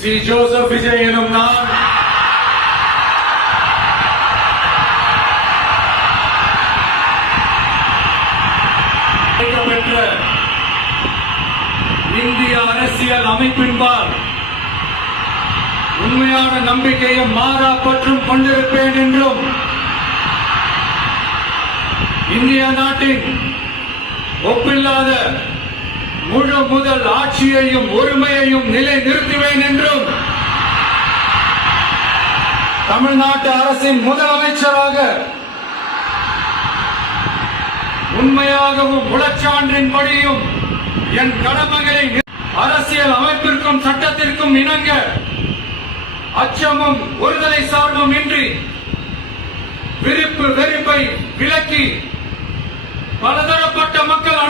Sri Joseph Vijay எனும் நான் பெற்ற இந்திய அரசியல் அமைப்பின்பால் உண்மையான நம்பிக்கையும் மாறா பற்றும் கொண்டிருப்பேன் என்றும் இந்திய நாட்டின் ஒப்பில்லாத முழு முதல் ஆட்சியையும் ஒருமையையும் நிலை நிறுத்துவேன் என்றும் தமிழ்நாட்டு அரசின் முதலமைச்சராக உண்மையாகவும் உளச்சான்றின்படியும் என் கடமைகளை அரசியல் அமைப்பிற்கும் சட்டத்திற்கும் இணங்க அச்சமும் ஒருதலை சார்பும் இன்றி விருப்பு வெறுப்பை விலக்கி பலதரப்பட்ட மக்கள்